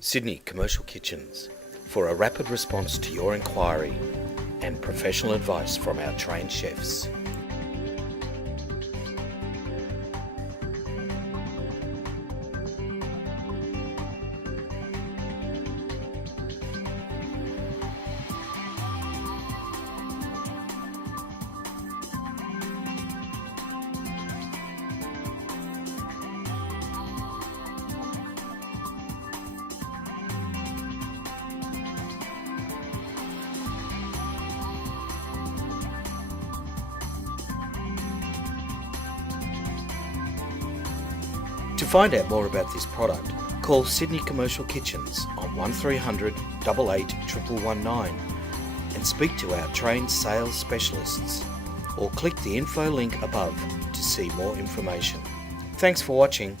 Sydney Commercial Kitchens, for a rapid response to your inquiry and professional advice from our trained chefs. To find out more about this product, call Sydney Commercial Kitchens on 1300 88 1119 and speak to our trained sales specialists, or click the info link above to see more information. Thanks for watching.